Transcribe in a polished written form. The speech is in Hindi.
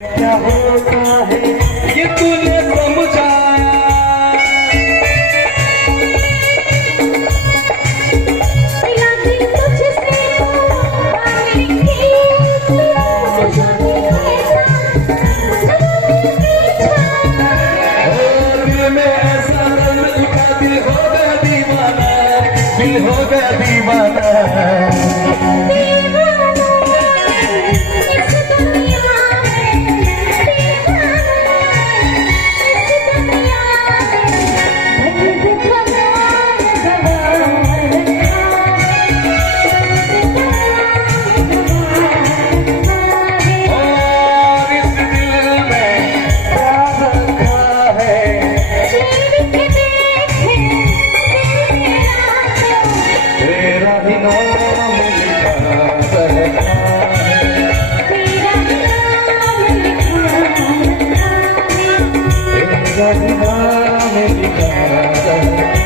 क्या होता है ये तूने समझाया। दिल में ऐसा रंग उठा, दिल हो गया दीवाना, दिल हो गया दीवाना। नाम लिखा है।